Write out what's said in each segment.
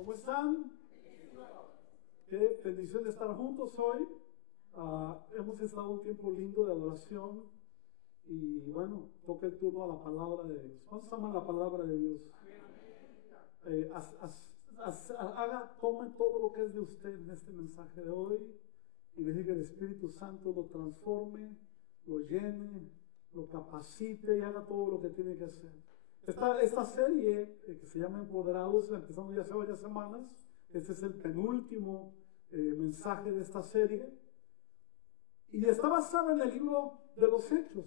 ¿Cómo están? Qué bendición de estar juntos hoy. Hemos estado un tiempo lindo de adoración y bueno, toca el turno a la palabra de Dios. ¿Cuántos aman la palabra de Dios? Tome todo lo que es de usted en este mensaje de hoy y deje que el Espíritu Santo lo transforme, lo llene, lo capacite y haga todo lo que tiene que hacer. Esta serie que se llama Empoderados, la empezamos ya hace varias semanas. Este es el penúltimo mensaje de esta serie y está basada en el libro de los Hechos.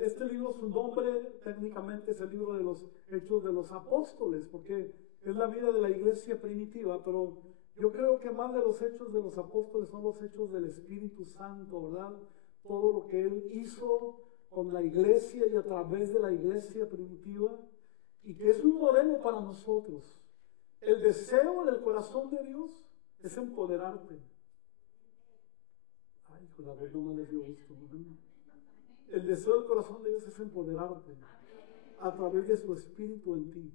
Este libro, su nombre técnicamente es el libro de los Hechos de los Apóstoles, porque es la vida de la iglesia primitiva, pero yo creo que más de los Hechos de los Apóstoles son los Hechos del Espíritu Santo, ¿verdad? Todo lo que Él hizo con la iglesia y a través de la iglesia primitiva, y que es un modelo para nosotros. El deseo del corazón de Dios es empoderarte. Ay, hijo, la verdad no les dio gusto, ¿no? El deseo del corazón de Dios es empoderarte a través de su Espíritu en ti.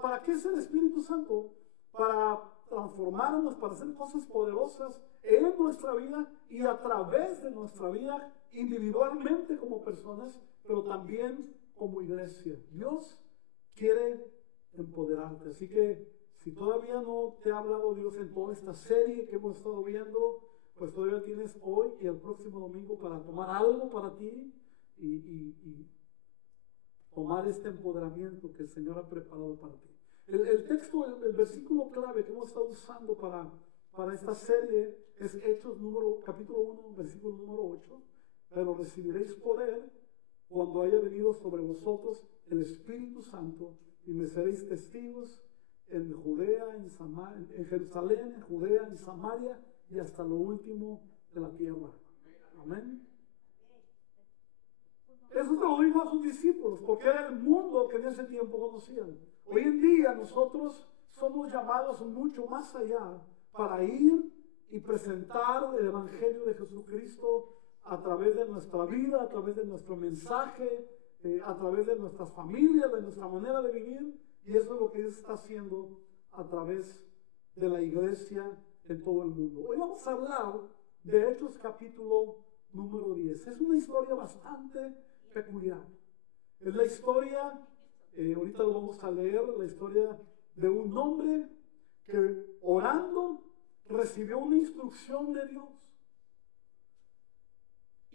¿Para qué es el Espíritu Santo? Para transformarnos, para hacer cosas poderosas en nuestra vida y a través de nuestra vida, individualmente como personas, pero también como iglesia. Dios quiere empoderarte. Así que si todavía no te ha hablado Dios en toda esta serie que hemos estado viendo, pues todavía tienes hoy y el próximo domingo para tomar algo para ti y tomar este empoderamiento que el Señor ha preparado para ti. El texto, el versículo clave que hemos estado usando para esta serie es Hechos capítulo 1, versículo número 8. Pero recibiréis poder cuando haya venido sobre vosotros el Espíritu Santo y me seréis testigos en Judea, en Jerusalén, en Judea, en Samaria y hasta lo último de la tierra. Amén. Eso se lo dijo a sus discípulos, porque era el mundo que en ese tiempo conocían. Hoy en día nosotros somos llamados mucho más allá para ir y presentar el Evangelio de Jesucristo a través de nuestra vida, a través de nuestro mensaje, a través de nuestras familias, de nuestra manera de vivir. Y eso es lo que Dios está haciendo a través de la iglesia en todo el mundo. Hoy vamos a hablar de Hechos capítulo número 10. Es una historia bastante peculiar. Es la historia, ahorita lo vamos a leer, la historia de un hombre que orando recibió una instrucción de Dios.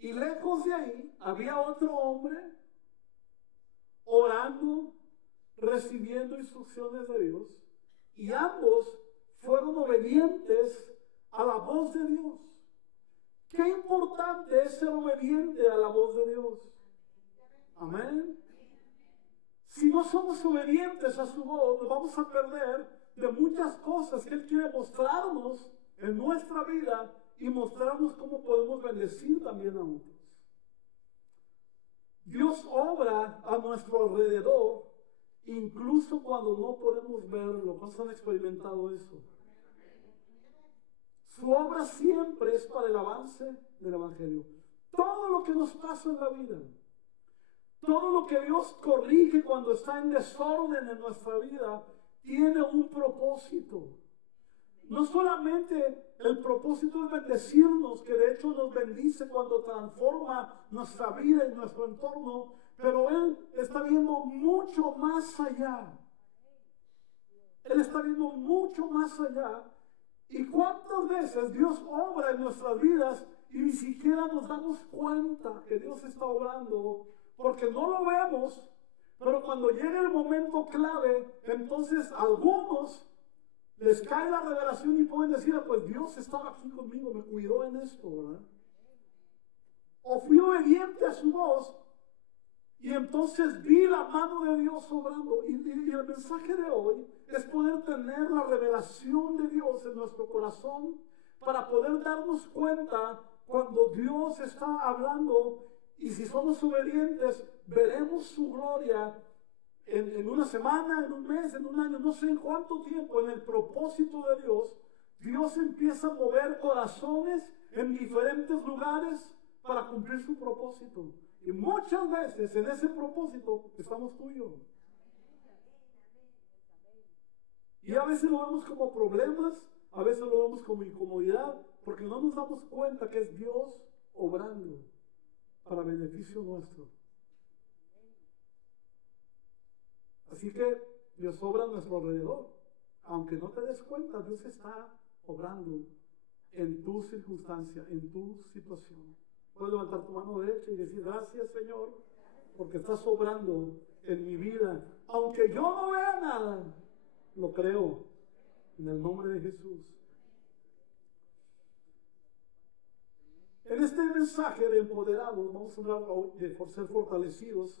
Y lejos de ahí había otro hombre orando, recibiendo instrucciones de Dios. Y ambos fueron obedientes a la voz de Dios. Qué importante es ser obediente a la voz de Dios. Amén. Si no somos obedientes a su voz, nos vamos a perder de muchas cosas que Él quiere mostrarnos en nuestra vida y mostrarnos cómo podemos bendecir también a otros. Dios obra a nuestro alrededor, incluso cuando no podemos verlo. ¿Cuántos han experimentado eso? Su obra siempre es para el avance del Evangelio. Todo lo que nos pasa en la vida, todo lo que Dios corrige cuando está en desorden en nuestra vida, tiene un propósito. No solamente el propósito es bendecirnos, que de hecho nos bendice cuando transforma nuestra vida y nuestro entorno, pero Él está viendo mucho más allá. Él está viendo mucho más allá. ¿Y cuántas veces Dios obra en nuestras vidas y ni siquiera nos damos cuenta que Dios está obrando? Porque no lo vemos, pero cuando llega el momento clave, entonces algunos les cae la revelación y pueden decir, pues Dios estaba aquí conmigo, me cuidó en esto, ¿verdad? O fui obediente a su voz y entonces vi la mano de Dios obrando. Y el mensaje de hoy es poder tener la revelación de Dios en nuestro corazón para poder darnos cuenta cuando Dios está hablando. Y si somos obedientes, veremos su gloria en una semana, en un mes, en un año, no sé en cuánto tiempo, en el propósito de Dios. Dios empieza a mover corazones en diferentes lugares para cumplir su propósito. Y muchas veces en ese propósito estamos tú y yo. Y a veces lo vemos como problemas, a veces lo vemos como incomodidad, porque no nos damos cuenta que es Dios obrando para beneficio nuestro. Así que Dios obra a nuestro alrededor. Aunque no te des cuenta, Dios está obrando en tu circunstancia, en tu situación. Puedes levantar tu mano derecha y decir, gracias Señor, porque estás obrando en mi vida. Aunque yo no vea nada, lo creo en el nombre de Jesús. En este mensaje de empoderados, vamos a hablar de por ser fortalecidos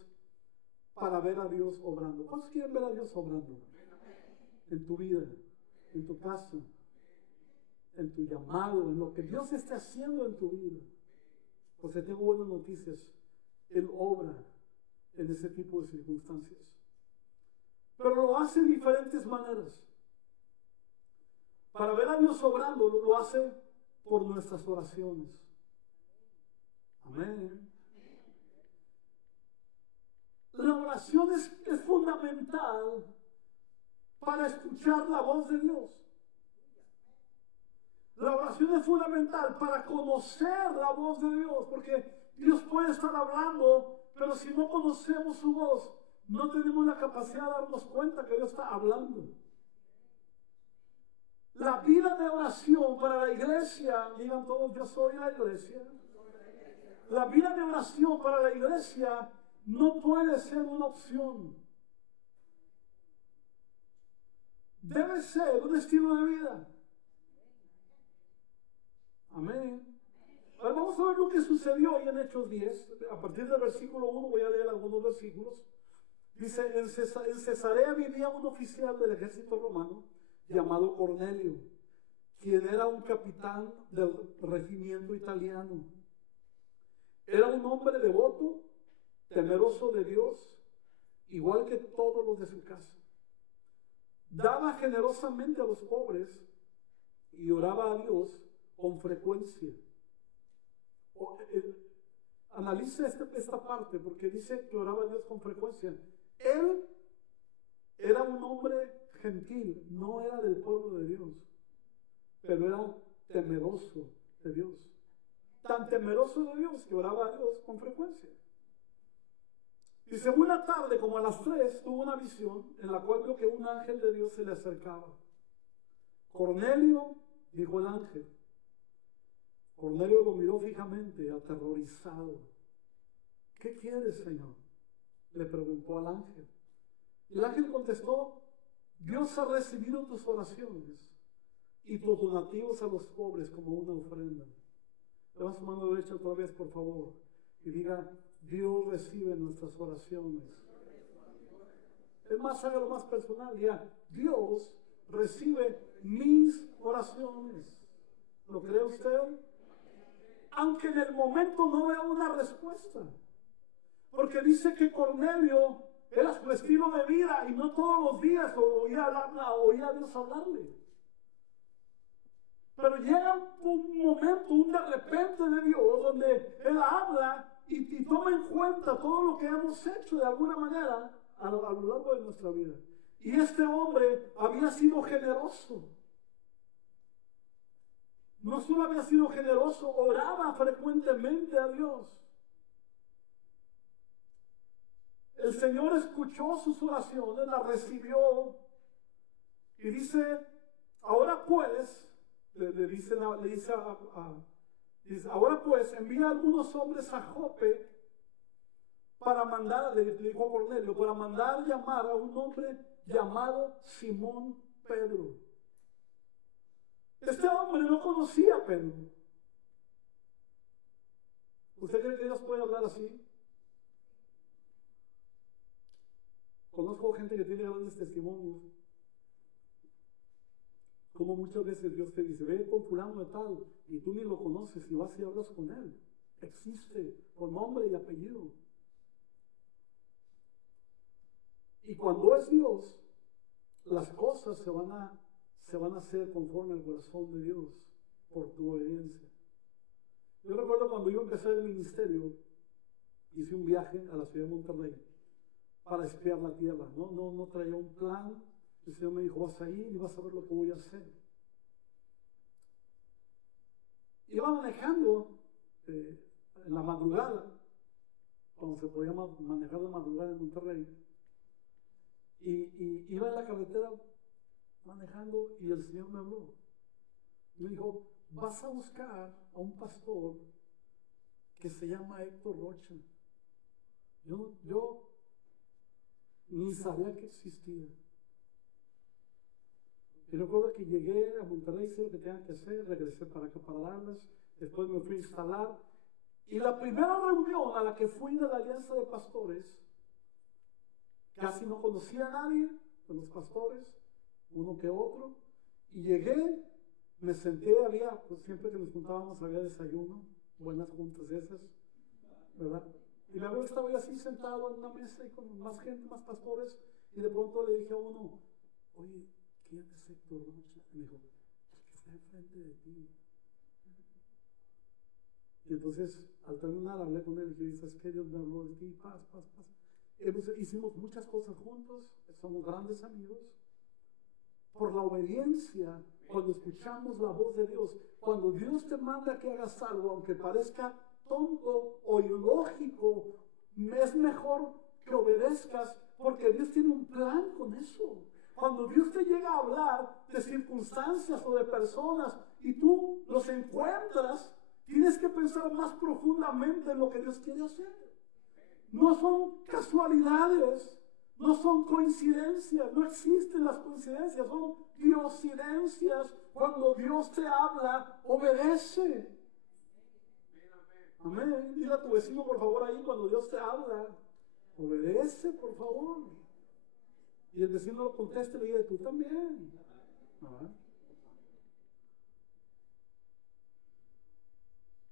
para ver a Dios obrando. ¿Cuántos quieren ver a Dios obrando? En tu vida, en tu casa, en tu llamado, en lo que Dios esté haciendo en tu vida. Pues te tengo buenas noticias. Él obra en ese tipo de circunstancias. Pero lo hace en diferentes maneras. Para ver a Dios obrando, lo hace por nuestras oraciones. Amén. La oración es fundamental para escuchar la voz de Dios. La oración es fundamental para conocer la voz de Dios, porque Dios puede estar hablando, pero si no conocemos su voz, no tenemos la capacidad de darnos cuenta que Dios está hablando. La vida de oración para la iglesia, digan todos, yo soy la iglesia. La vida de oración para la iglesia no puede ser una opción. Debe ser un estilo de vida. Amén. Ahora vamos a ver lo que sucedió hoy en Hechos 10. A partir del versículo 1 voy a leer algunos versículos. Dice, en Cesarea vivía un oficial del ejército romano llamado Cornelio, quien era un capitán del regimiento italiano. Era un hombre devoto, temeroso de Dios, igual que todos los de su casa. Daba generosamente a los pobres y oraba a Dios con frecuencia. Analice esta parte, porque dice que oraba a Dios con frecuencia. Él era un hombre gentil, no era del pueblo de Dios, pero era temeroso de Dios. Tan temeroso de Dios que oraba a Dios con frecuencia. Dice, una tarde como a las 3 tuvo una visión en la cual vio que un ángel de Dios se le acercaba. Cornelio, dijo el ángel. Cornelio lo miró fijamente, aterrorizado. ¿Qué quieres, Señor?, le preguntó al ángel. Y el ángel contestó, Dios ha recibido tus oraciones y tus donativos a los pobres como una ofrenda. Levanta su mano derecha otra vez, por favor, y diga, Dios recibe nuestras oraciones. Es más, haga lo más personal, ya, Dios recibe mis oraciones. ¿Lo cree usted? Aunque en el momento no vea una respuesta. Porque dice que Cornelio era su estilo de vida y no todos los días oía a Dios hablarle. Pero llega un momento, un de repente de Dios, donde Él habla y toma en cuenta todo lo que hemos hecho de alguna manera a lo largo de nuestra vida. Y este hombre había sido generoso. No solo había sido generoso, oraba frecuentemente a Dios. El Señor escuchó sus oraciones, las recibió y dice, ahora pues, dice, ahora pues envía a algunos hombres a Jope para mandar, le dijo a Cornelio, para mandar llamar a un hombre llamado Simón Pedro. Este hombre no conocía a Pedro. ¿Usted cree que Dios puede hablar así? Conozco gente que tiene grandes testimonios. Como muchas veces Dios te dice, ve con fulano de tal, y tú ni lo conoces y vas y hablas con él. Existe con nombre y apellido. Y cuando es Dios, las cosas se van a hacer conforme al corazón de Dios por tu obediencia. Yo recuerdo cuando yo empecé el ministerio, hice un viaje a la ciudad de Monterrey para espiar la tierra. No traía un plan. El Señor me dijo, vas a ir y vas a ver lo que voy a hacer. Iba manejando en la madrugada, cuando se podía manejar de madrugada en Monterrey, y iba en la carretera manejando y el Señor me habló. Me dijo, vas a buscar a un pastor que se llama Héctor Rocha. Yo ni sabía que existía. Y recuerdo que llegué a Monterrey, hice lo que tenía que hacer, regresé para acá, para Dallas, después me fui a instalar. Y la primera reunión a la que fui de la Alianza de Pastores, casi no conocía a nadie de los pastores, uno que otro, y llegué, me senté, pues siempre que nos juntábamos había desayuno, buenas juntas esas, ¿verdad? Y me acuerdo que estaba yo así sentado en una mesa y con más gente, más pastores, y de pronto le dije a uno, oye, ¿quién es Héctor Rocha? Y me dijo, el que está enfrente de ti. Y entonces, al terminar, hablé con él y dije, ¿sabes qué? Dios me habló de ti, paz. Hicimos muchas cosas juntos, somos grandes amigos. Por la obediencia, cuando escuchamos la voz de Dios, cuando Dios te manda que hagas algo, aunque parezca tonto o ilógico, es mejor que obedezcas, porque Dios tiene un plan con eso. Cuando Dios te llega a hablar de circunstancias o de personas y tú los encuentras, tienes que pensar más profundamente en lo que Dios quiere hacer. No son casualidades, no son coincidencias, no existen las coincidencias, son diosidencias. Cuando Dios te habla, obedece. Amén. Dile a tu vecino, por favor, ahí cuando Dios te habla, obedece, por favor. Y el vecino lo contesta y le dice, tú también.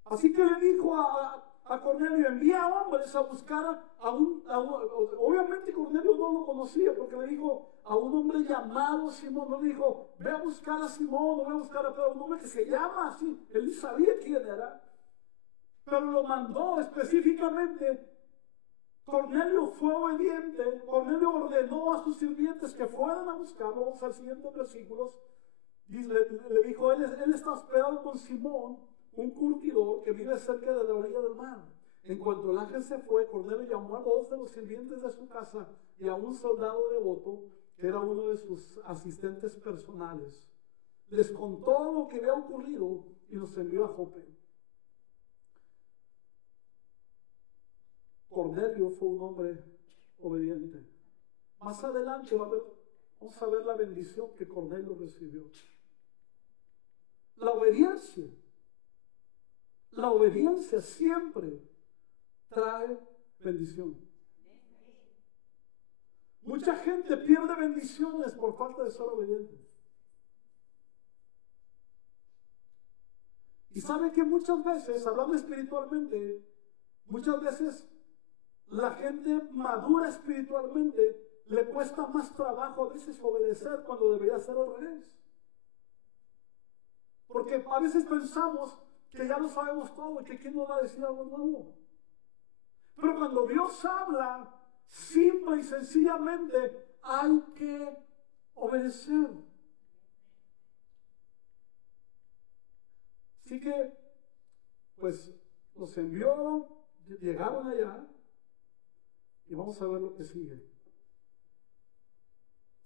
Así que le dijo a Cornelio, envía hombres a buscar obviamente Cornelio no lo conocía, porque le dijo a un hombre llamado Simón, no le dijo, ve a buscar a Simón, no ve a buscar a Pedro, un hombre que se llama así, él sabía quién era, pero lo mandó específicamente. Cornelio fue obediente, Cornelio ordenó a sus sirvientes que fueran a buscarlo. Vamos al siguiente versículos. Le dijo, él está hospedado con Simón, un curtidor que vive cerca de la orilla del mar. En cuanto el ángel se fue, Cornelio llamó a 2 de los sirvientes de su casa y a un soldado devoto, que era uno de sus asistentes personales. Les contó lo que había ocurrido y los envió a Jope. Cornelio fue un hombre obediente. Más adelante vamos a ver la bendición que Cornelio recibió. La obediencia siempre trae bendición. Mucha gente pierde bendiciones por falta de ser obedientes. Y sabe que muchas veces, hablando espiritualmente, muchas veces la gente madura espiritualmente le cuesta más trabajo a veces obedecer cuando debería ser al revés. Porque a veces pensamos que ya lo sabemos todo y que quién nos va a decir algo nuevo. Pero cuando Dios habla, simple y sencillamente hay que obedecer. Así que, pues, los envió, llegaron allá y vamos a ver lo que sigue.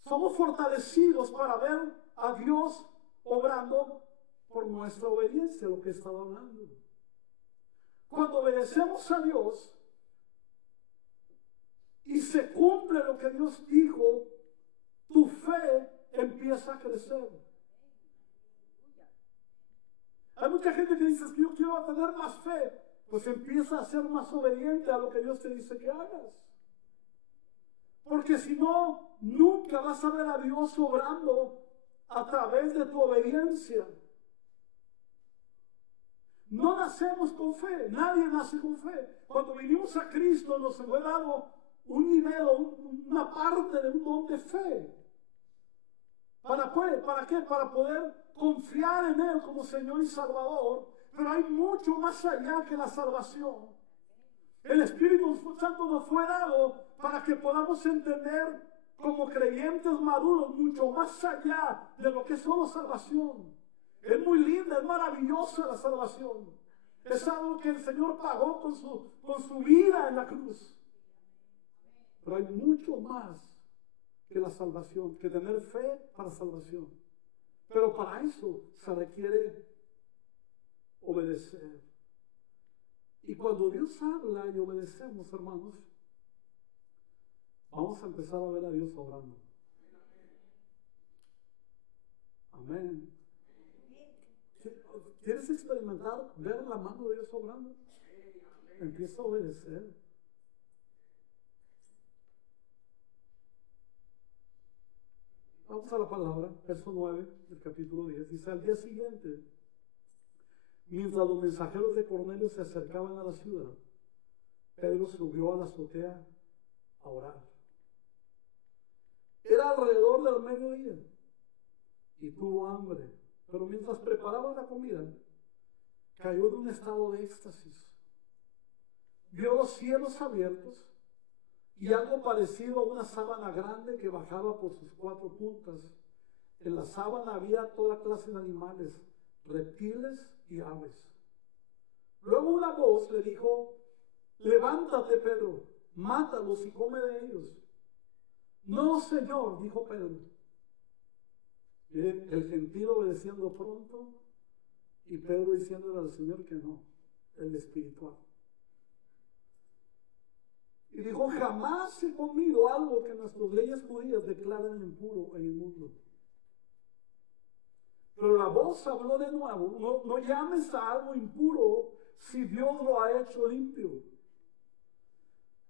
Somos fortalecidos para ver a Dios obrando por nuestra obediencia, lo que estaba hablando. Cuando obedecemos a Dios y se cumple lo que Dios dijo, tu fe empieza a crecer. Hay mucha gente que dice que yo quiero tener más fe. Pues empieza a ser más obediente a lo que Dios te dice que hagas. Porque si no, nunca vas a ver a Dios obrando a través de tu obediencia. No nacemos con fe, nadie nace con fe. Cuando vinimos a Cristo nos fue dado un nivel, una parte de un don de fe. ¿Para qué? Para poder confiar en Él como Señor y Salvador. Pero hay mucho más allá que la salvación. El Espíritu Santo nos fue dado para que podamos entender como creyentes maduros, mucho más allá de lo que es solo salvación. Es muy linda, es maravillosa la salvación. Es algo que el Señor pagó con su vida en la cruz. Pero hay mucho más que la salvación, que tener fe para salvación. Pero para eso se requiere obedecer. Y cuando Dios habla y obedecemos, hermanos, vamos a empezar a ver a Dios obrando. Amén. ¿Quieres experimentar, ver la mano de Dios obrando? Empieza a obedecer. Vamos a la palabra, verso 9 del capítulo 10. Dice: al día siguiente, mientras los mensajeros de Cornelio se acercaban a la ciudad, Pedro subió a la azotea a orar. Era alrededor del mediodía y tuvo hambre, pero mientras preparaba la comida, cayó de un estado de éxtasis. Vio los cielos abiertos y algo parecido a una sábana grande que bajaba por sus 4 puntas. En la sábana había toda clase de animales, reptiles y aves. Luego una voz le dijo: levántate, Pedro, mátalos y come de ellos. No, Señor, dijo Pedro. Miren, el gentil obedeciendo pronto y Pedro diciéndole al Señor que no, el espiritual. Y dijo: jamás he comido algo que nuestras leyes judías declaran impuro e inmundo. Pero la voz habló de nuevo: no llames a algo impuro si Dios lo ha hecho limpio.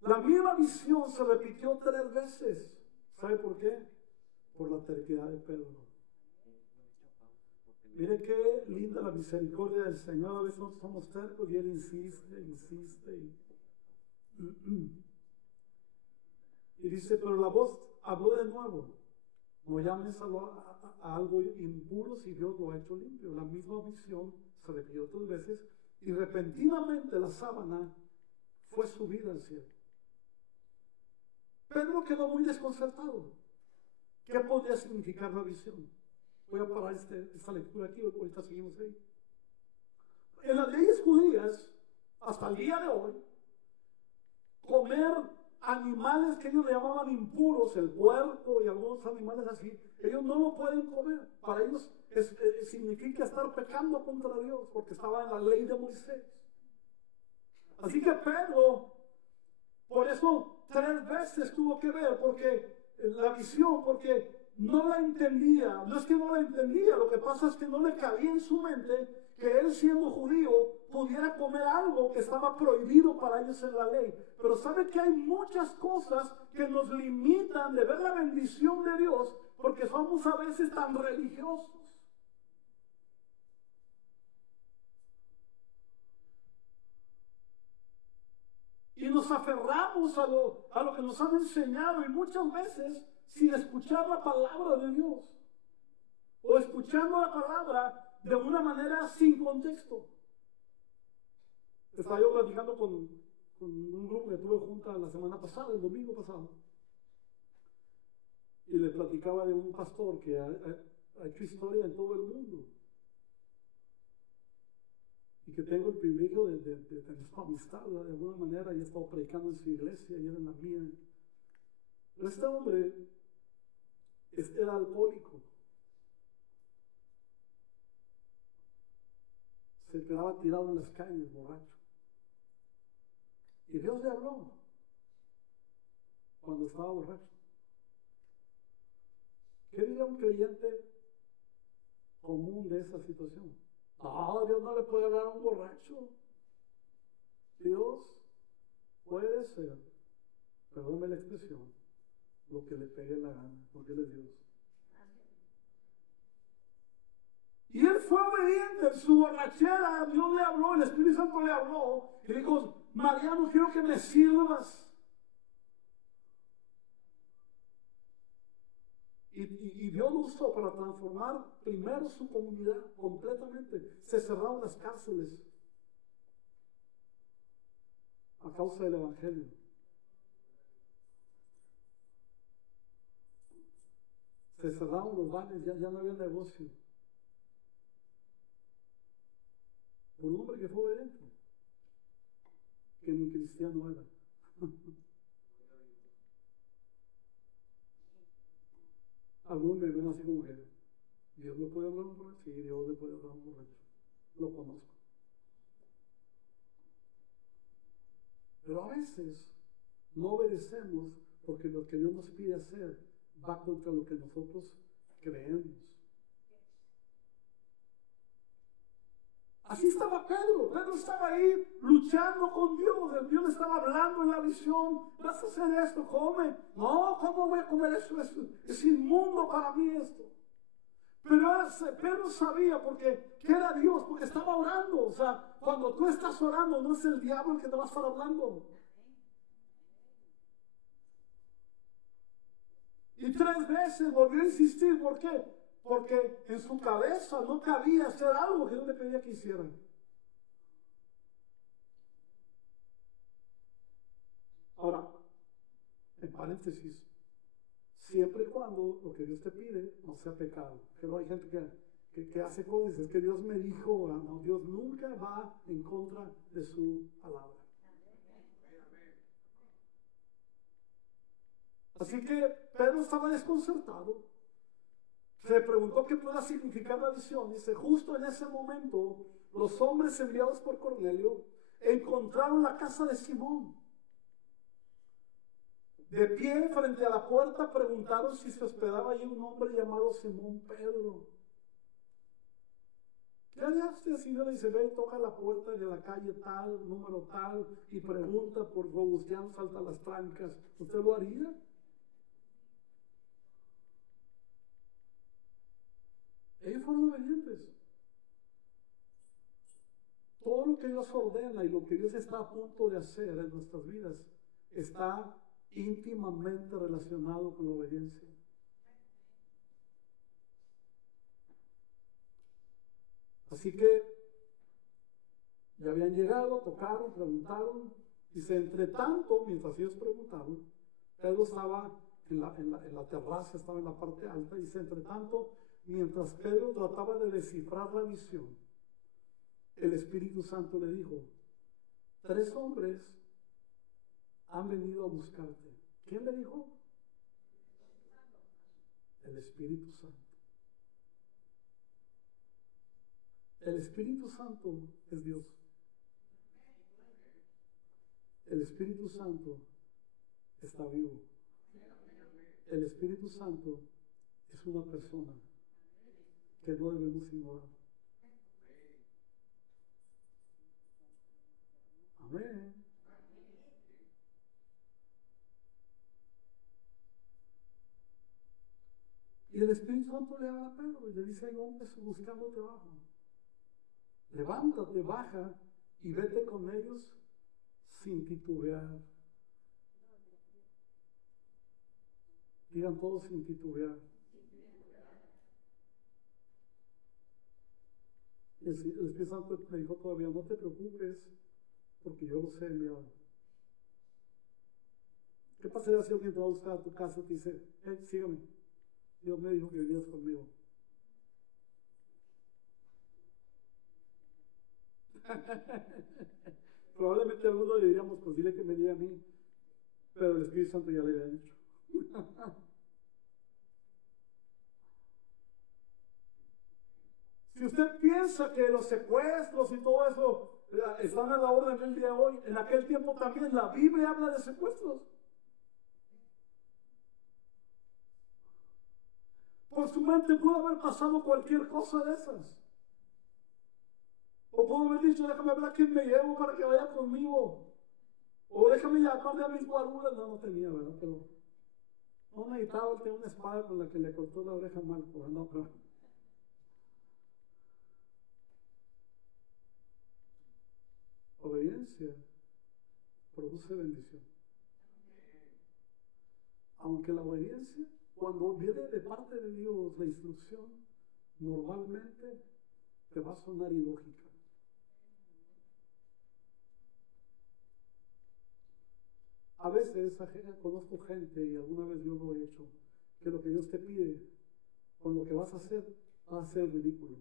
La misma visión se repitió 3 veces. ¿Sabe por qué? Por la terquedad de Pedro. Mire qué linda la misericordia del Señor. A veces nosotros somos tercos y Él insiste. Y dice: pero la voz habló de nuevo: no llames a algo impuro si Dios lo ha hecho limpio. La misma visión se repitió 3 veces y repentinamente la sábana fue subida al cielo. Pedro quedó muy desconcertado. ¿Qué podría significar la visión? Voy a parar esta lectura aquí, ahorita seguimos ahí. En las leyes judías, hasta el día de hoy, comer animales que ellos le llamaban impuros, el puerco y algunos animales así, ellos no lo pueden comer. Para ellos significa estar pecando contra Dios, porque estaba en la ley de Moisés. Así que Pedro, por eso 3 veces tuvo que ver, porque la visión, porque no la entendía. No es que no la entendía, lo que pasa es que no le cabía en su mente que él, siendo judío, pudiera comer algo que estaba prohibido para ellos en la ley. Pero sabe que hay muchas cosas que nos limitan de ver la bendición de Dios, porque somos a veces tan religiosos. Y nos aferramos a lo que nos han enseñado, y muchas veces sin escuchar la palabra de Dios, o escuchando la palabra de una manera sin contexto. Estaba yo platicando con un grupo que tuve junta la semana pasada, el domingo pasado, y le platicaba de un pastor que ha hecho historia en todo el mundo, y que tengo el privilegio de tener su amistad de alguna manera, y he estado predicando en su iglesia y él en la mía. Pero este hombre era alcohólico. Se quedaba tirado en las calles, borracho. Y Dios le habló cuando estaba borracho. ¿Qué diría un creyente común de esa situación? No, Dios no le puede hablar a un borracho. Dios puede ser, perdónme la expresión, lo que le pegue la gana, porque Él es Dios. Y él fue obediente en su borrachera. Dios le habló, el Espíritu Santo le habló y dijo: Mariano, quiero que me sirvas. Y Dios lo usó para transformar primero su comunidad completamente. Se cerraron las cárceles a causa del Evangelio. Se cerraron los bares, ya no había negocio. Por un hombre que fue obediente, que ni cristiano era. Algunos me ven así como que, ¿Dios le puede hablar a un borracho? Sí, Dios le puede hablar a un borracho. Lo conozco. Pero a veces no obedecemos porque lo que Dios nos pide hacer va contra lo que nosotros creemos. Así estaba Pedro. Pedro estaba ahí luchando con Dios. Dios le estaba hablando en la visión. Vas a hacer esto, come. No, ¿cómo voy a comer eso? Es inmundo para mí esto. Pero Pedro sabía porque que era Dios, porque estaba orando. O sea, cuando tú estás orando, no es el diablo el que te va a estar hablando. Y 3 veces volvió a insistir. ¿Por qué? Porque en su cabeza no cabía hacer algo que Dios le pedía que hiciera. Ahora, en paréntesis, siempre y cuando lo que Dios te pide no sea pecado. Pero hay gente que hace cosas, es que Dios me dijo, no, Dios nunca va en contra de su palabra. Así que Pedro estaba desconcertado. Se preguntó qué podía significar la visión. Dice, justo en ese momento, los hombres enviados por Cornelio encontraron la casa de Simón. De pie frente a la puerta preguntaron si se hospedaba allí un hombre llamado Simón Pedro. ¿Qué hallaste? Si Dios le dice, ve y toca la puerta de la calle tal, número tal, y pregunta por Robustiano, salta las trancas. ¿Usted lo haría? Ellos fueron obedientes. Todo lo que Dios ordena y lo que Dios está a punto de hacer en nuestras vidas está íntimamente relacionado con la obediencia. Así que ya habían llegado, tocaron, preguntaron. Dice, entre tanto, mientras ellos preguntaron, Pedro estaba en la terraza, estaba en la parte alta. Dice, entre tanto, mientras Pedro trataba de descifrar la visión, el Espíritu Santo le dijo, 3 hombres han venido a buscarte. ¿Quién le dijo? El Espíritu Santo. El Espíritu Santo es Dios. El Espíritu Santo está vivo. El Espíritu Santo es una persona que no debemos ignorar. Amén. Y el Espíritu Santo le habla a Pedro y le dice, hay hombres buscando trabajo. Levántate, baja y vete con ellos sin titubear. Digan todos sin titubear. El Espíritu Santo me dijo todavía, no te preocupes, porque yo los he enviado. ¿Qué pasaría si alguien te va a buscar a tu casa y te dice, sígame? Dios me dijo que vinieras conmigo. Probablemente algunos le diríamos, pues dile que me diga a mí, pero el Espíritu Santo ya le había dicho. Si usted piensa que los secuestros y todo eso están a la orden del día de hoy, en aquel tiempo también la Biblia habla de secuestros. Por su mente pudo haber pasado cualquier cosa de esas. O pudo haber dicho, déjame ver a quién me llevo para que vaya conmigo. O déjame llamarle a mis guaruras. No tenía, ¿verdad? Pero no necesitaba, él tenía una espada con la que le cortó la oreja mal. No, pero obediencia produce bendición. Aunque la obediencia, cuando viene de parte de Dios la instrucción, normalmente te va a sonar ilógica. A veces conozco gente, y alguna vez yo lo he hecho, que lo que Dios te pide con lo que vas a ser ridículo.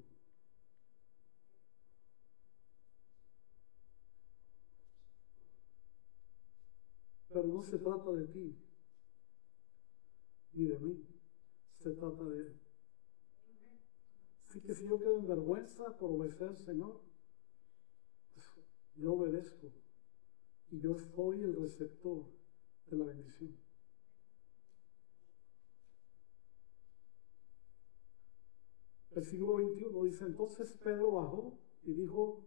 Pero no se trata de ti, ni de mí, se trata de Él. Así que si yo quedo en vergüenza por obedecer al Señor, pues yo obedezco y yo soy el receptor de la bendición. Versículo 21 dice, entonces Pedro bajó y dijo,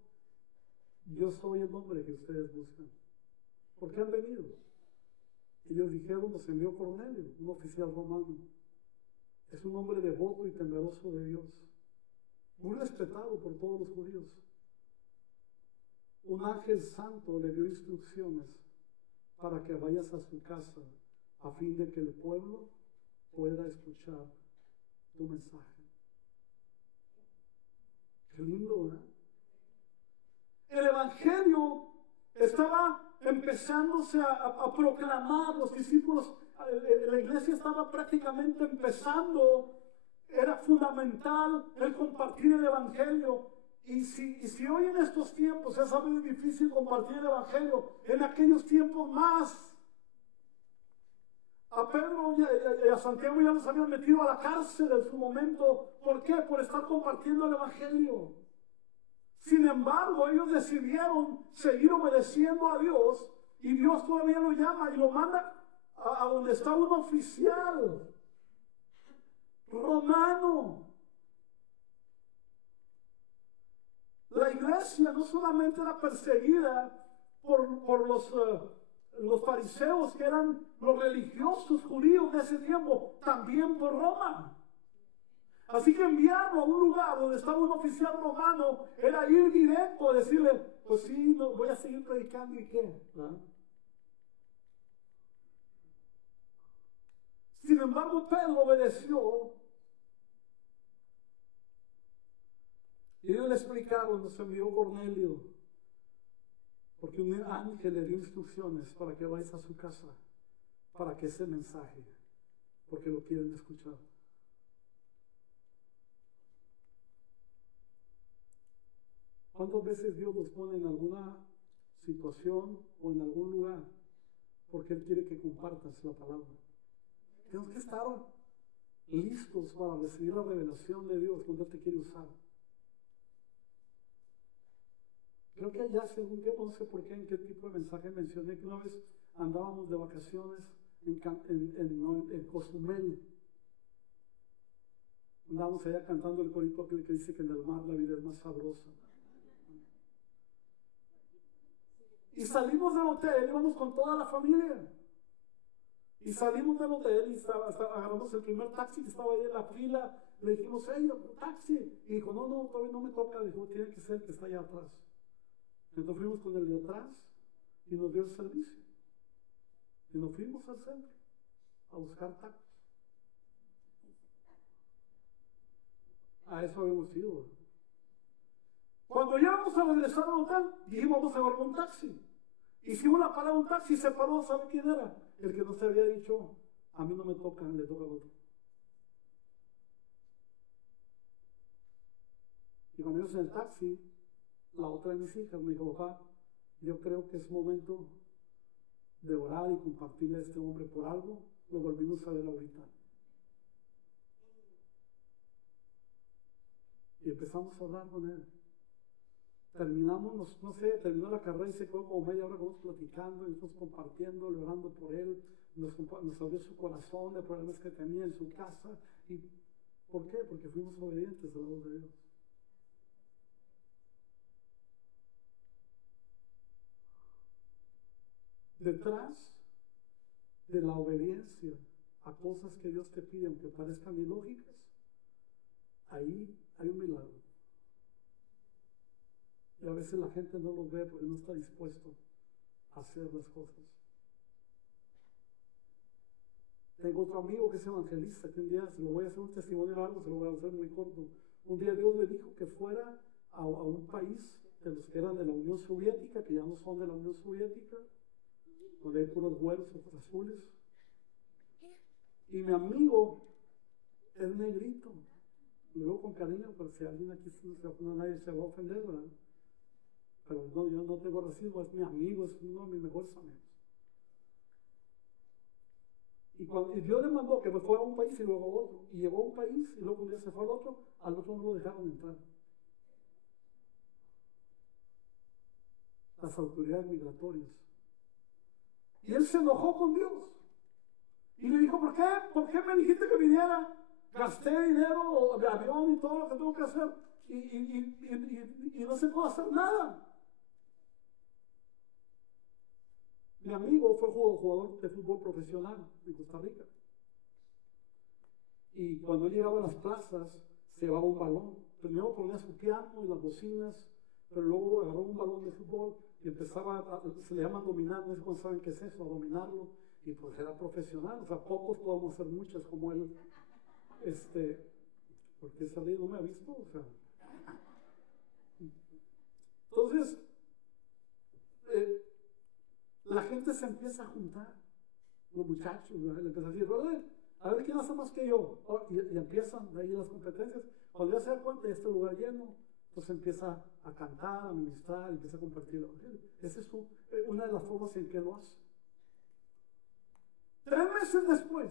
yo soy el hombre que ustedes buscan. ¿Por qué han venido? Ellos dijeron, nos envió Cornelio, un oficial romano. Es un hombre devoto y temeroso de Dios, muy respetado por todos los judíos. Un ángel santo le dio instrucciones para que vayas a su casa a fin de que el pueblo pueda escuchar tu mensaje. Qué lindo, ¿verdad? El evangelio estaba empezándose a proclamar, los discípulos, la iglesia estaba prácticamente empezando, era fundamental el compartir el evangelio. Y si hoy en estos tiempos es algo difícil compartir el evangelio, en aquellos tiempos más. A Pedro y a Santiago ya los habían metido a la cárcel en su momento. ¿Por qué? Por estar compartiendo el evangelio. Sin embargo, ellos decidieron seguir obedeciendo a Dios y Dios todavía lo llama y lo manda a donde está un oficial romano. La iglesia no solamente era perseguida por los fariseos, que eran los religiosos judíos de ese tiempo, también por Roma. Así que enviarlo a un lugar donde estaba un oficial romano era ir directo a decirle, pues sí, no, voy a seguir predicando y qué. ¿Ah? Sin embargo, Pedro obedeció. Y ellos le explicaron, nos envió Cornelio, porque un ángel le dio instrucciones para que vayas a su casa, para que ese mensaje, porque lo quieren escuchar. ¿Cuántas veces Dios nos pone en alguna situación o en algún lugar porque Él quiere que compartas la palabra? Tenemos que estar listos para recibir la revelación de Dios cuando Él te quiere usar. Creo que allá hace algún tiempo, no sé por qué, en qué tipo de mensaje mencioné que una vez andábamos de vacaciones en Cozumel. Andábamos allá cantando el corito aquel que dice que en el mar la vida es más sabrosa. Y salimos del hotel, íbamos con toda la familia. Y salimos del hotel y agarramos el primer taxi que estaba ahí en la fila. Le dijimos, hey, taxi. Y dijo, no, todavía no me toca. Dijo, tiene que ser el que está allá atrás. Entonces fuimos con el de atrás y nos dio el servicio. Y nos fuimos al centro a buscar tacos. A eso habíamos ido. Cuando ya vamos a regresar al hotel, dijimos, vamos a agarrar un taxi. Hicimos la parada de un taxi y se paró, ¿sabe quién era? El que nos había dicho, a mí no me toca, le toca al otro. Y cuando íbamos en el taxi, la otra de mis hijas me dijo, papá, yo creo que es momento de orar y compartirle a este hombre por algo. Lo volvimos a ver ahorita. Y empezamos a hablar con él. Terminamos, terminó la carrera y se quedó como media hora con nosotros platicando y nosotros compartiendo, orando por él. Nos abrió su corazón de problemas que tenía en su casa. ¿Y por qué? Porque fuimos obedientes a la voz de Dios. Detrás de la obediencia a cosas que Dios te pide, aunque parezcan ilógicas, ahí hay un milagro. Y a veces la gente no lo ve porque no está dispuesto a hacer las cosas. Tengo otro amigo que es evangelista, que un día, se lo voy a hacer un testimonio largo, se lo voy a hacer muy corto. Un día Dios le dijo que fuera a un país de los que eran de la Unión Soviética, que ya no son de la Unión Soviética, donde hay puros güeros, ojos azules. Y mi amigo es negrito. Lo digo con cariño, pero si alguien aquí nadie se va a ofender, ¿verdad? Pero no, yo no tengo racismo, es mi amigo, es uno de mis mejores amigos. Y Dios le mandó que fuera a un país y luego a otro. Y llegó a un país y luego un día se fue al otro no lo dejaron entrar. Las autoridades migratorias. Y él se enojó con Dios. Y le dijo, ¿por qué? ¿Por qué me dijiste que viniera? Gasté dinero de avión y todo lo que tengo que hacer. Y no se puede hacer nada. Mi amigo fue jugador de fútbol profesional en Costa Rica. Y cuando él llegaba a las plazas, se llevaba un balón. Primero ponía su piano y las bocinas, pero luego agarró un balón de fútbol y empezaba, se le llaman dominar, no sé cómo saben qué es eso, a dominarlo. Y pues era profesional, o sea, pocos podemos hacer muchas como él. Porque esa ley no me ha visto, o sea. Entonces, la gente se empieza a juntar, los muchachos, ¿verdad? Le empiezan a decir, a ver quién hace más que yo. Y empiezan de ahí las competencias. Cuando ya se da cuenta de este lugar lleno, pues empieza a cantar, a ministrar, empieza a compartir el evangelio. Esa es una de las formas en que lo hace. 3 meses después,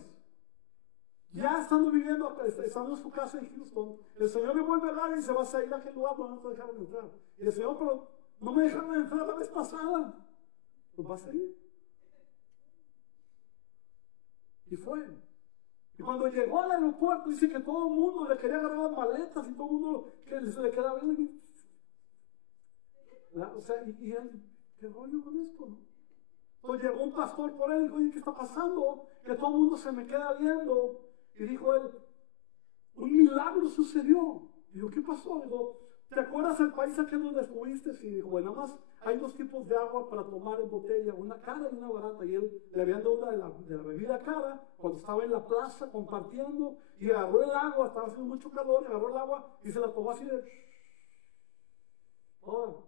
ya estando viviendo, estando en su casa en Houston, el Señor le vuelve a hablar y se va a ir a aquel lugar donde no te dejaron entrar. Y el Señor, pero no me dejaron entrar la vez pasada. Pues vas a ir. Y fue. Y cuando llegó al aeropuerto, dice que todo el mundo le quería agarrar las maletas y todo el mundo que se le quedaba viendo. O sea, y él, ¿qué rollo con esto? ¿No? Entonces llegó un pastor por él y dijo, oye, ¿qué está pasando? Que todo el mundo se me queda viendo. Y dijo él, un milagro sucedió. Y dijo, ¿qué pasó? Dijo, ¿te acuerdas el país aquel donde estuviste? Y dijo, bueno, nada más hay 2 tipos de agua para tomar en botella, una cara y una barata. Y él le habían dado una de la bebida cara cuando estaba en la plaza compartiendo y agarró el agua, estaba haciendo mucho calor, y agarró el agua y se la tomó así de... Oh.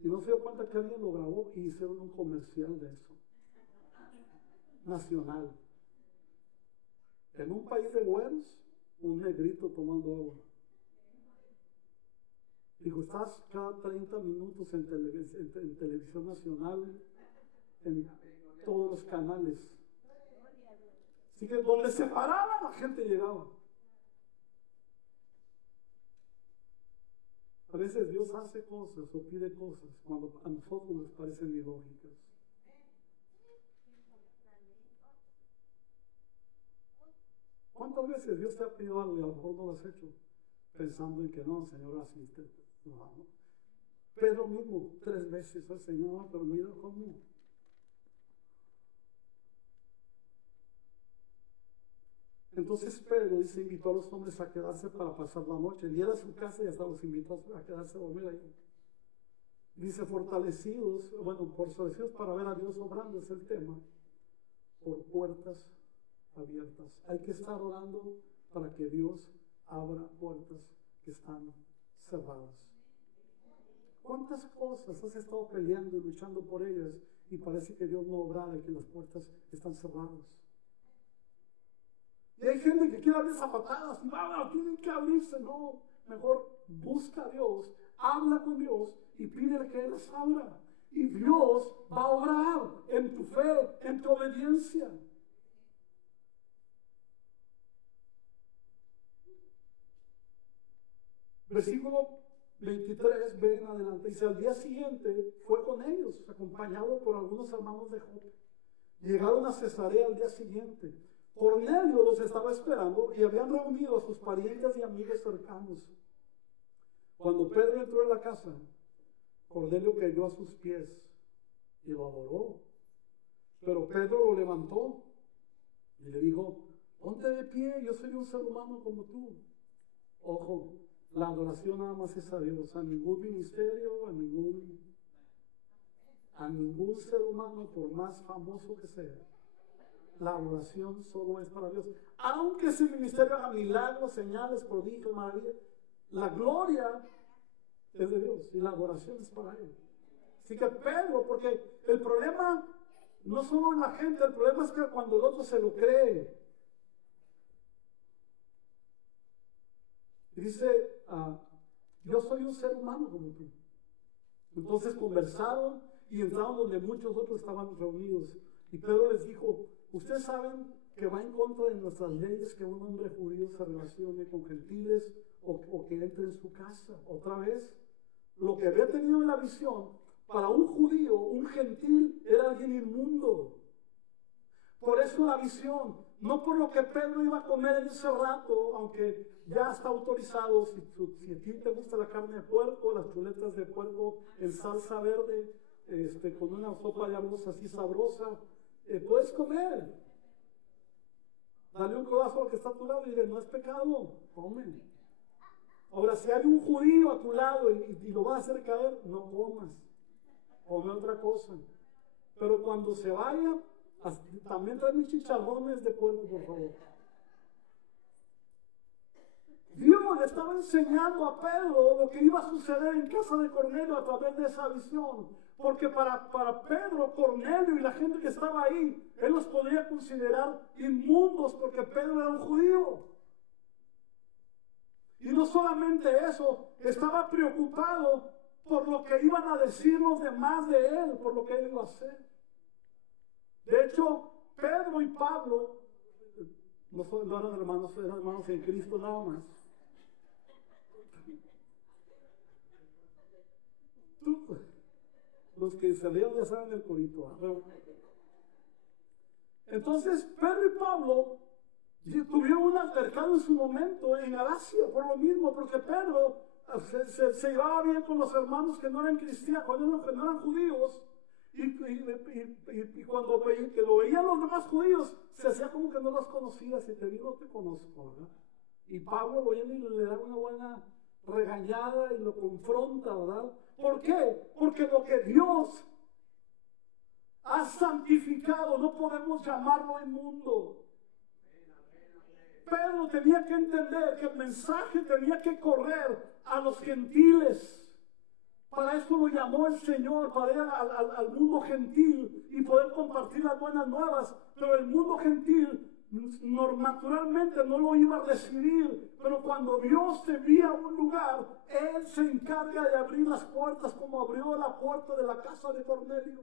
Y no se dio cuenta que alguien lo grabó y hicieron un comercial de eso. Nacional. En un país de güeros, un negrito tomando agua. Dijo, estás cada 30 minutos en televisión nacional, en todos los canales. Así que donde se paraba, la gente llegaba. A veces Dios hace cosas o pide cosas cuando a nosotros nos parecen ilógicas. ¿Cuántas veces Dios te ha pedido algo y a lo mejor no lo has hecho? Pensando en que no, Señor, asiste. No. Pedro mismo 3 veces al Señor, pero mira cómo. Entonces Pedro dice, invitó a los hombres a quedarse para pasar la noche. Y era su casa y hasta los invitó a quedarse a dormir ahí. Dice, fortalecidos para ver a Dios obrando, es el tema, por puertas abiertas. Hay que estar orando para que Dios abra puertas que están cerradas. ¿Cuántas cosas has estado peleando y luchando por ellas y parece que Dios no obra y que las puertas están cerradas? Y hay gente que quiere abrir zapatadas, no, tienen que abrirse, no, mejor busca a Dios, habla con Dios y pídele que Él las abra. Y Dios va a obrar en tu fe, en tu obediencia. Versículo 23, ven adelante, dice, al día siguiente fue con ellos, acompañado por algunos hermanos de Jope. Llegaron a Cesarea al día siguiente. Cornelio los estaba esperando y habían reunido a sus parientes y amigos cercanos. Cuando Pedro entró en la casa, Cornelio cayó a sus pies y lo adoró. Pero Pedro lo levantó y le dijo, ponte de pie, yo soy un ser humano como tú. Ojo, la adoración nada más es a Dios, a ningún ministerio, a ningún ser humano, por más famoso que sea. La adoración solo es para Dios. Aunque ese ministerio haga milagros, señales, prodigios, maravillas, la gloria es de Dios y la adoración es para Él. Así que Pedro, porque el problema no solo en la gente, el problema es que cuando el otro se lo cree. dice, yo soy un ser humano como tú. Entonces conversaron y entraron donde muchos otros estaban reunidos. Y Pedro les dijo, ustedes saben que va en contra de nuestras leyes que un hombre judío se relacione con gentiles o que entre en su casa. Otra vez, lo que había tenido en la visión, para un judío, un gentil era alguien inmundo. Por eso la visión, no por lo que Pedro iba a comer en ese rato, aunque ya está autorizado, si a ti te gusta la carne de puerco, las chuletas de puerco en salsa verde, con una sopa de arroz así sabrosa, puedes comer. Dale un codazo al que está a tu lado y dile, no es pecado, come. Ahora, si hay un judío a tu lado y lo va a hacer caer, no comas, come otra cosa. Pero cuando se vaya, también trae mis chicharrones de puerco, por favor. Dios le estaba enseñando a Pedro lo que iba a suceder en casa de Cornelio a través de esa visión. Porque para Pedro, Cornelio y la gente que estaba ahí, él los podría considerar inmundos porque Pedro era un judío. Y no solamente eso, estaba preocupado por lo que iban a decir los demás de él, por lo que él iba a hacer. De hecho, Pedro y Pablo no eran hermanos en Cristo nada más. Los que se lean ya saben el corito. Entonces, Pedro y Pablo tuvieron un altercado en su momento en Galacia, por lo mismo, porque Pedro se llevaba bien con los hermanos que no eran cristianos, que no eran judíos, y cuando que lo veían los demás judíos, se hacía como que no los conocía. Si te vi, no te conozco, ¿verdad? Y Pablo lo viene y le da una buena regañada y lo confronta, ¿verdad? ¿Por qué? Porque lo que Dios ha santificado no podemos llamarlo inmundo. Pedro tenía que entender que el mensaje tenía que correr a los gentiles. Para eso lo llamó el Señor, para ir al mundo gentil y poder compartir las buenas nuevas. Pero el mundo gentil naturalmente no lo iba a recibir. Pero cuando Dios te envía a un lugar, Él se encarga de abrir las puertas, como abrió la puerta de la casa de Cornelio.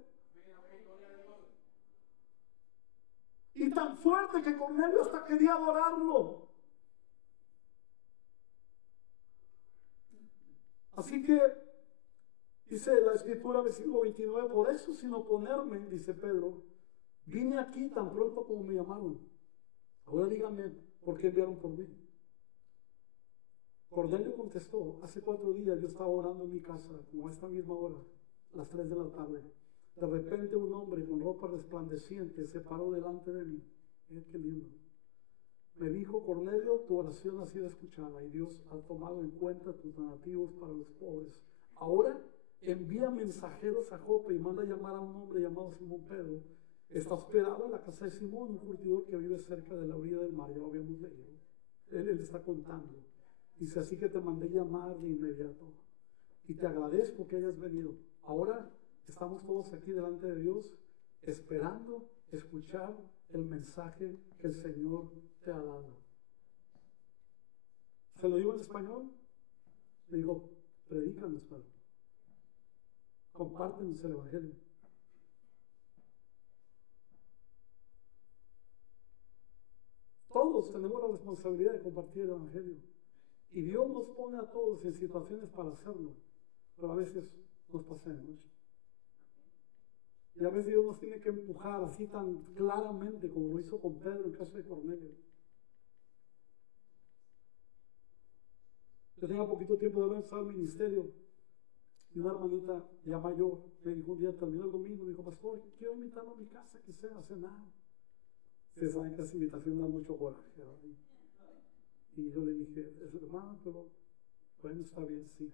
Y tan fuerte que Cornelio hasta quería adorarlo. Así que dice la escritura, versículo 29, por eso sin oponerme, dice Pedro, vine aquí tan pronto como me llamaron. Ahora díganme, ¿por qué enviaron por mí? Cornelio contestó, hace 4 días yo estaba orando en mi casa, como a esta misma hora, a las 3 de la tarde. De repente un hombre con ropa resplandeciente se paró delante de mí. Miren qué lindo. Me dijo, Cornelio, tu oración ha sido escuchada y Dios ha tomado en cuenta tus donativos para los pobres. Ahora envía mensajeros a Jope y manda llamar a un hombre llamado Simón Pedro. Está hospedado en la casa de Simón, un curtidor que vive cerca de la orilla del mar. Ya lo habíamos leído. Él está contando. Dice, así que te mandé llamar de inmediato. Y te agradezco que hayas venido. Ahora estamos todos aquí delante de Dios, esperando escuchar el mensaje que el Señor te ha dado. ¿Se lo digo en español? Le digo, predícanos, Padre. Compártenos el Evangelio. Todos tenemos la responsabilidad de compartir el Evangelio. Y Dios nos pone a todos en situaciones para hacerlo. Pero a veces nos pasa de noche. Y a veces Dios nos tiene que empujar así tan claramente como lo hizo con Pedro en el caso de Cornelio. Yo tenía poquito tiempo de haber estado en el ministerio. Y una hermanita ya mayor me dijo un día, terminó el domingo, me dijo, pastor, quiero invitarlo a mi casa, que sea a cenar. Ustedes saben que esa invitación da mucho coraje, ¿verdad? Y yo le dije, es hermano, pero bueno, está bien, sí.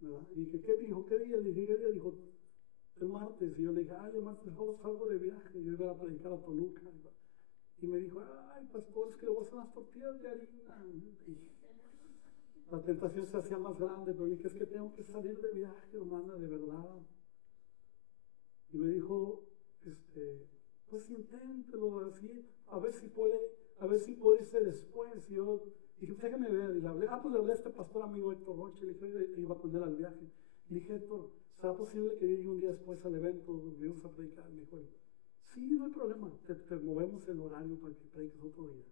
¿Verdad? Y dije, ¿qué dijo? ¿Qué día? Le dije, ¿qué día? Dijo, el martes. Y yo le dije, ay, el martes salgo de viaje. Yo iba a predicar a Toluca. Y me dijo, ay, pastor, es que le voy a hacer unas tortillas de harina. Y la tentación se hacía más grande, pero dije, es que tengo que salir de viaje, hermana, de verdad. Y me dijo, pues inténtelo así, a ver si puede irse después. Y yo Dije, déjame ver, y le hablé, pues le hablé a este pastor amigo Héctor Roche, le dije, iba con él al viaje. Le dije, Héctor, ¿será posible que llegue un día después al evento donde vamos a predicar? Me dijo, sí, no hay problema, te movemos el horario para que prediques otro día.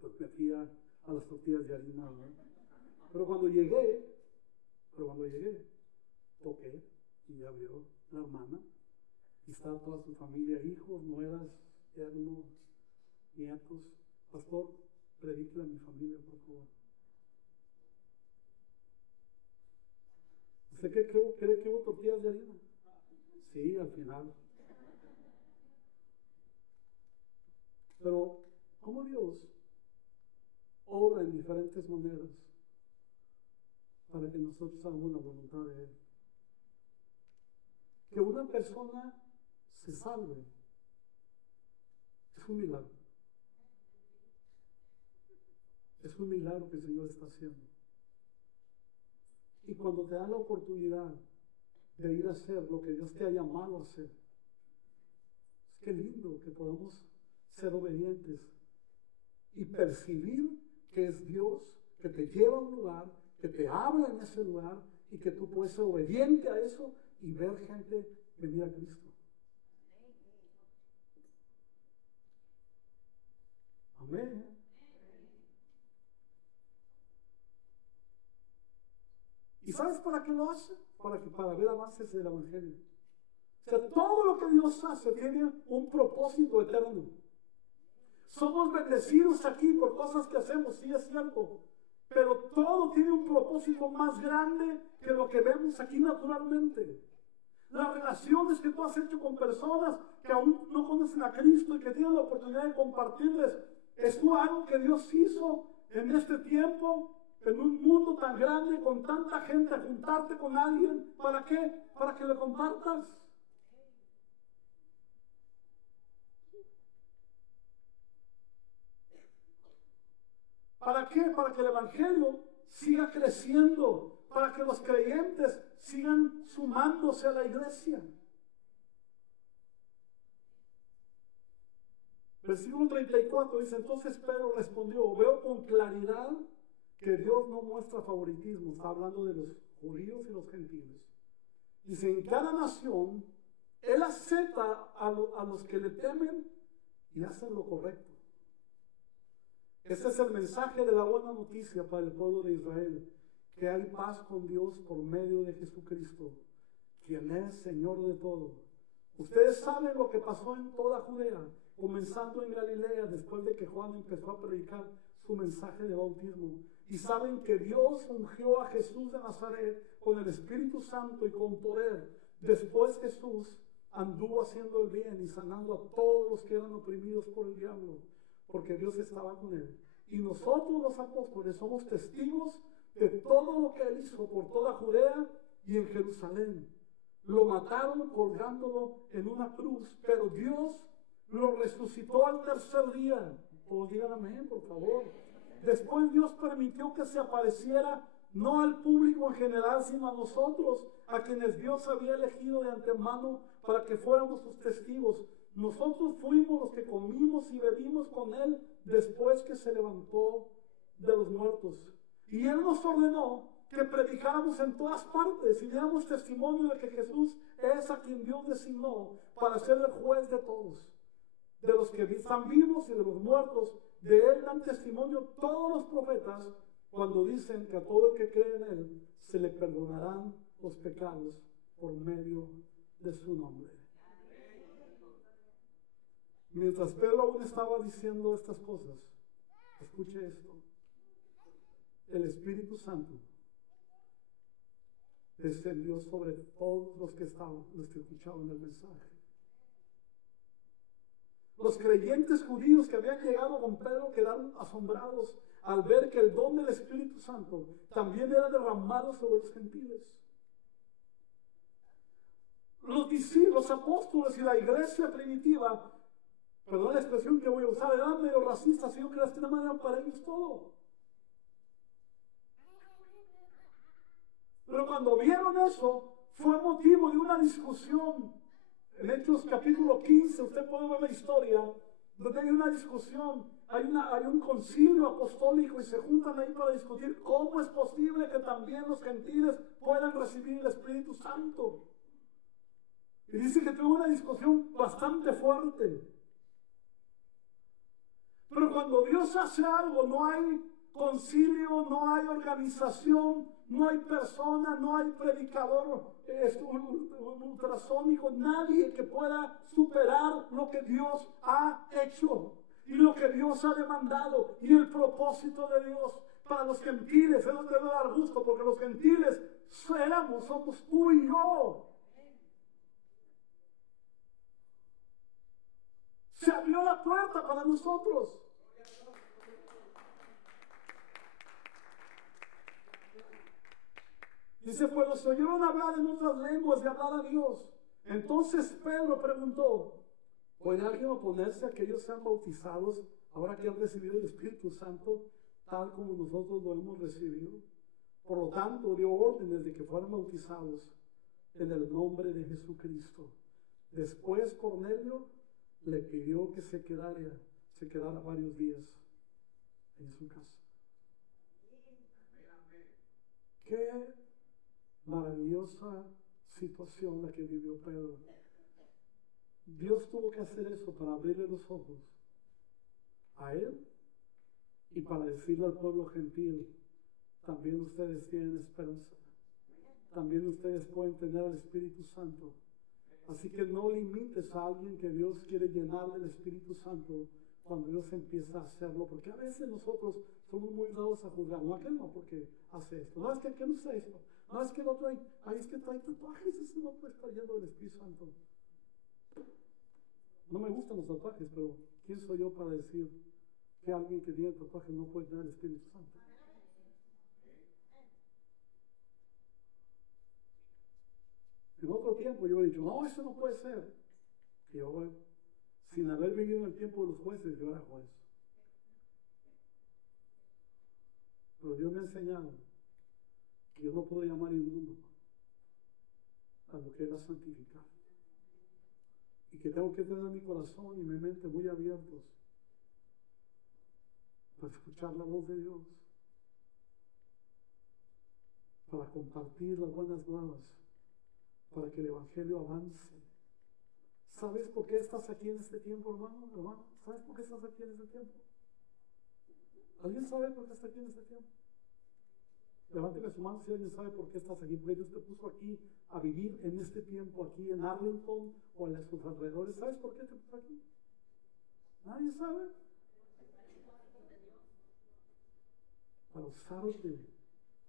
Pues me fui a las tortillas de harina, ¿no? Pero cuando llegué, toqué y abrió la hermana, y estaba toda su familia, hijos, nueras, yernos, nietos. Pastor, predíquele a mi familia, por favor. ¿Usted cree que hubo tortillas de harina? Sí, al final. Pero, ¿cómo Dios obra en diferentes maneras para que nosotros hagamos la voluntad de Él? Que una persona se salve es un milagro. Es un milagro que el Señor está haciendo. Y cuando te da la oportunidad de ir a hacer lo que Dios te ha llamado a hacer, es que lindo que podamos ser obedientes y percibir que es Dios que te lleva a un lugar, que te habla en ese lugar y que tú puedes ser obediente a eso y ver gente venir a Cristo. Amén. ¿Y sabes para qué lo hace? Para ver avances del Evangelio. O sea, todo lo que Dios hace tiene un propósito eterno. Somos bendecidos aquí por cosas que hacemos, sí es cierto, pero todo tiene un propósito más grande que lo que vemos aquí naturalmente. Las relaciones que tú has hecho con personas que aún no conocen a Cristo y que tienen la oportunidad de compartirles, es algo que Dios hizo en este tiempo, en un mundo tan grande, con tanta gente, a juntarte con alguien. ¿Para qué? Para que le compartas. ¿Para qué? Para que el Evangelio siga creciendo, para que los creyentes sigan sumándose a la iglesia. Versículo 34 dice, entonces Pedro respondió, veo con claridad que Dios no muestra favoritismo. Está hablando de los judíos y los gentiles. Dice, en cada nación, Él acepta a los que le temen y hacen lo correcto. Ese es el mensaje de la buena noticia para el pueblo de Israel, que hay paz con Dios por medio de Jesucristo, quien es Señor de todo. Ustedes saben lo que pasó en toda Judea, comenzando en Galilea, después de que Juan empezó a predicar su mensaje de bautismo. Y saben que Dios ungió a Jesús de Nazaret con el Espíritu Santo y con poder. Después Jesús anduvo haciendo el bien y sanando a todos los que eran oprimidos por el diablo, porque Dios estaba con él. Y nosotros los apóstoles somos testigos de todo lo que él hizo por toda Judea y en Jerusalén. Lo mataron colgándolo en una cruz, pero Dios lo resucitó al tercer día. Todos digan amén, por favor. Después Dios permitió que se apareciera no al público en general, sino a nosotros, a quienes Dios había elegido de antemano para que fuéramos sus testigos. Nosotros fuimos los que comimos y bebimos con Él después que se levantó de los muertos. Y Él nos ordenó que predicáramos en todas partes y diéramos testimonio de que Jesús es a quien Dios designó para ser el juez de todos, de los que están vivos y de los muertos. De Él dan testimonio todos los profetas cuando dicen que a todo el que cree en Él se le perdonarán los pecados por medio de su nombre. Mientras Pedro aún estaba diciendo estas cosas, escuche esto, el Espíritu Santo descendió sobre todos los que escuchaban el mensaje. Los creyentes judíos que habían llegado con Pedro quedaron asombrados al ver que el don del Espíritu Santo también era derramado sobre los gentiles. Los discípulos, los apóstoles y la iglesia primitiva, perdón la expresión que voy a usar, eran medio racistas, sino que las temas eran para ellos todo. Pero cuando vieron eso, fue motivo de una discusión. En Hechos capítulo 15, usted puede ver la historia, donde hay una discusión, hay un concilio apostólico y se juntan ahí para discutir cómo es posible que también los gentiles puedan recibir el Espíritu Santo. Y dice que tuvo una discusión bastante fuerte. Pero cuando Dios hace algo, no hay concilio, no hay organización, no hay persona, no hay predicador ultrasónico, nadie que pueda superar lo que Dios ha hecho y lo que Dios ha demandado y el propósito de Dios para los gentiles. Eso debe dar gusto, porque los gentiles somos tú y yo. Se abrió la puerta para nosotros. Dice, pues los oyeron hablar en otras lenguas y hablar a Dios. Entonces Pedro preguntó, ¿puede alguien oponerse a que ellos sean bautizados ahora que han recibido el Espíritu Santo tal como nosotros lo hemos recibido? Por lo tanto, dio órdenes de que fueran bautizados en el nombre de Jesucristo. Después Cornelio le pidió que se quedara varios días en su casa. Qué maravillosa situación la que vivió Pedro. Dios tuvo que hacer eso para abrirle los ojos a él y para decirle al pueblo gentil, también ustedes tienen esperanza, también ustedes pueden tener al Espíritu Santo. Así que no limites a alguien que Dios quiere llenar del Espíritu Santo cuando Dios empieza a hacerlo, porque a veces nosotros somos muy dados a juzgar. No, aquel no, porque hace esto. No, es que aquel no hace esto. No, es que el otro es que trae tatuajes. Ese no puede estar lleno del Espíritu Santo. No me gustan los tatuajes, pero ¿quién soy yo para decir que alguien que tiene tatuajes no puede tener el Espíritu Santo? En otro tiempo yo he dicho, no, eso no puede ser. Y yo, sin haber vivido en el tiempo de los jueces, yo era juez. Pero Dios me ha enseñado que yo no puedo llamar inmundo a lo que Él ha santificado. Y que tengo que tener mi corazón y mi mente muy abiertos para escuchar la voz de Dios, para compartir las buenas nuevas, para que el Evangelio avance. ¿Sabes por qué estás aquí en este tiempo, hermano? ¿Hermano? ¿Sabes por qué estás aquí en este tiempo? ¿Alguien sabe por qué está aquí en este tiempo? Levánteme su mano si alguien sabe por qué estás aquí. Porque Dios te puso aquí a vivir en este tiempo, aquí en Arlington o en sus alrededores. ¿Sabes por qué te puso aquí? ¿Nadie sabe? Para usarte,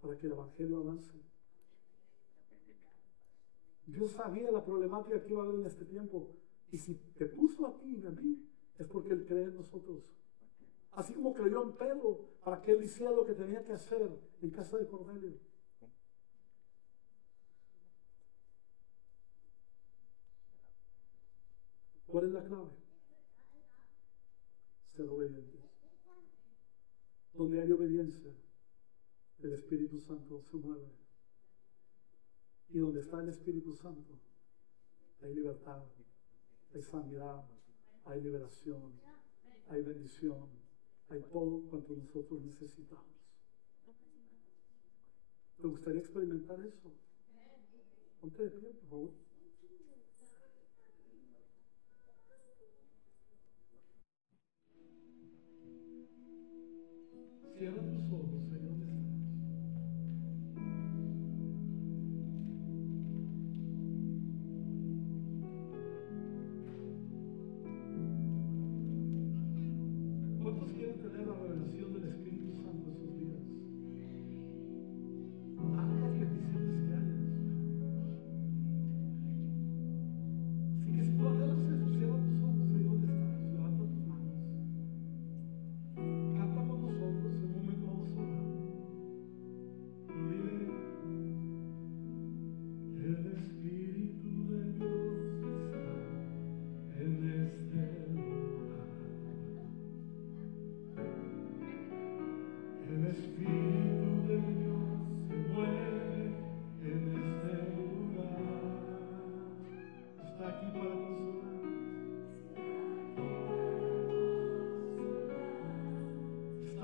para que el Evangelio avance. Dios sabía la problemática que iba a haber en este tiempo. Y si te puso a ti y a mí, es porque Él cree en nosotros. Así como creyó en Pedro para que él hiciera lo que tenía que hacer en casa de Cornelio. ¿Cuál es la clave? Ser obedientes. Donde hay obediencia, el Espíritu Santo se mueve. Y donde está el Espíritu Santo, hay libertad, hay sanidad, hay liberación, hay bendición, hay todo cuanto nosotros necesitamos. ¿Te gustaría experimentar eso? Ponte de pie, por favor. Cierra tus ojos, Señor. ¿Cuántos quieren tener la revelación del Espíritu Santo en sus vidas? Haz las peticiones que hayas.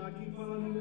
aquí para